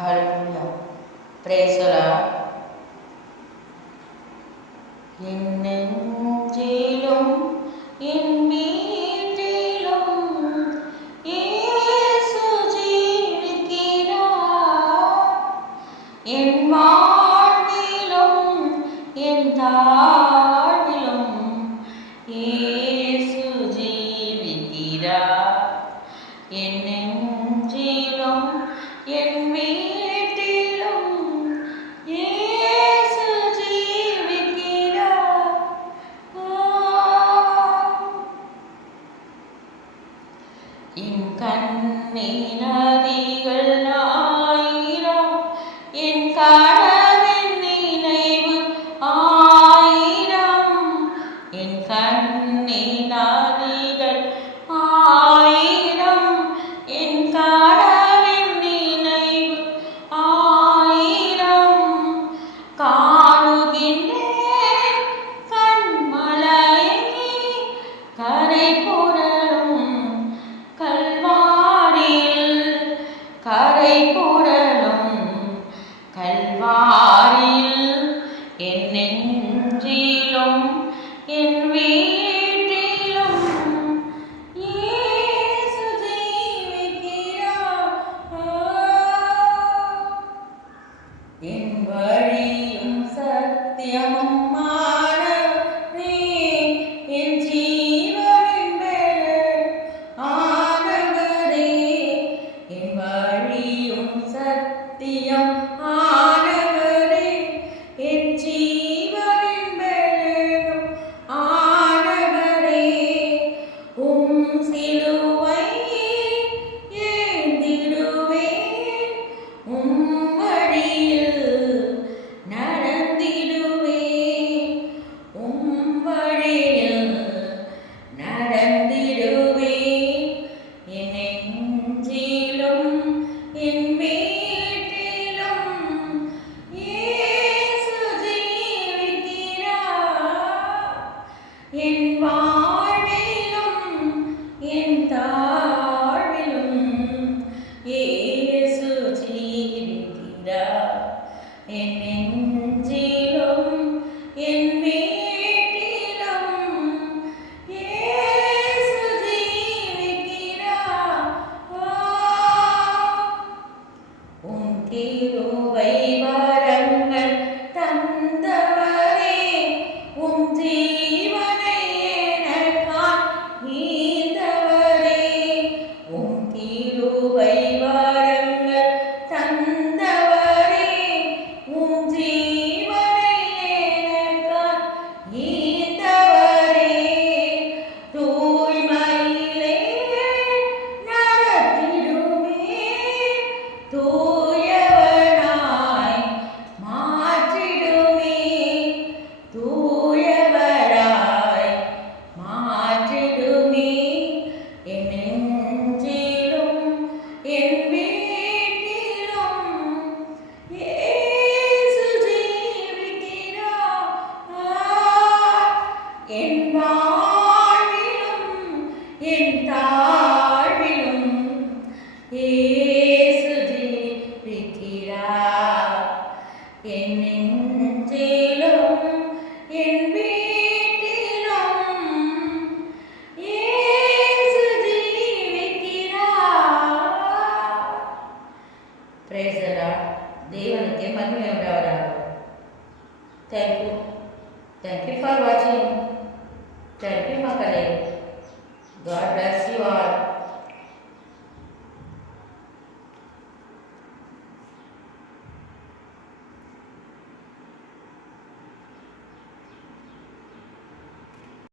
Hallelujah. Praise the Lord. என் நெஞ்சிலும் என் வீட்டிலும் இயேசு ஜீவிக்கிறார். என் வாழ்விலும் என் தாழ்விலும் இயேசு ஜீவிக்கிறார். என் நெஞ்சிலும் என் வீட்டிலும் இயேசு ஜீவிக்கிறார். என் கண்ணின் நதிகள் ஆயிரம், என் கனவின் நினைவு ஆயிரம். என் கண்ணின் நதிகள் ஆயிரம், என் கனவின் நினைவு ஆயிரம். காணுகின்றேன் கண்மலையை கரை புரளும் கல்வாரியில், கரை புரளும் கல்வாரியில். என் நெஞ்சிலும் என் வீட்டிலும் இயேசு ஜீவிக்கிறார். என் வழியும் சத்தியமும் ஆனவரே, என் ஜீவனின் பெயர் ஆனவரே. என் வழியும் சத்தியம் ஆனவரே, என் ஜீவனின் பெயரும் ஆனவரே. உம் சிலுவை ஏந்திடுவேன், உம் வழியில் நடந்திடுவேன், உம் வழியில் நடந்திடுவேன். என் நெஞ்சிலும் என் வீட்டிலும் இயேசு ஜீவிக்கிறார். என் வாழ்விலும் என் தாழ்விலும் இயேசு ஜீவிக்கிறார். என் நெஞ்சிலும் என் வீட்டிலும் இயேசு ஜீவிக்கிறார். உம் கிருபை வரங்கள் தந்தவரே, உம் ஜீவனை எனக்காய் ஈந்தவரே. உம் கிருபை வரங்கள் தந்தவரே, உம் ஜீவனை எனக்காய் ஈந்தவரே. தூய்மையிலே நடத்திடுமே, தூயவனாய் மாற்றிடுமே, தூயவராய் மாற்றிடுமே. என் நெஞ்சிலும் என் வீட்டிலும் இயேசு ஜீவிக்கிறார். என் வாழ்விலும் என் தாழ்விலும் இயேசு ஜீவிக்கிறார். என் நெஞ்சிலும் என் வீட்டிலும் இயேசு ஜீவிக்கிறார். Praise the Lord. தேவனுக்கு மகிமை உண்டாவதாக. Thank you. Thank you for watching. Thank you, மக்களே. God bless you all.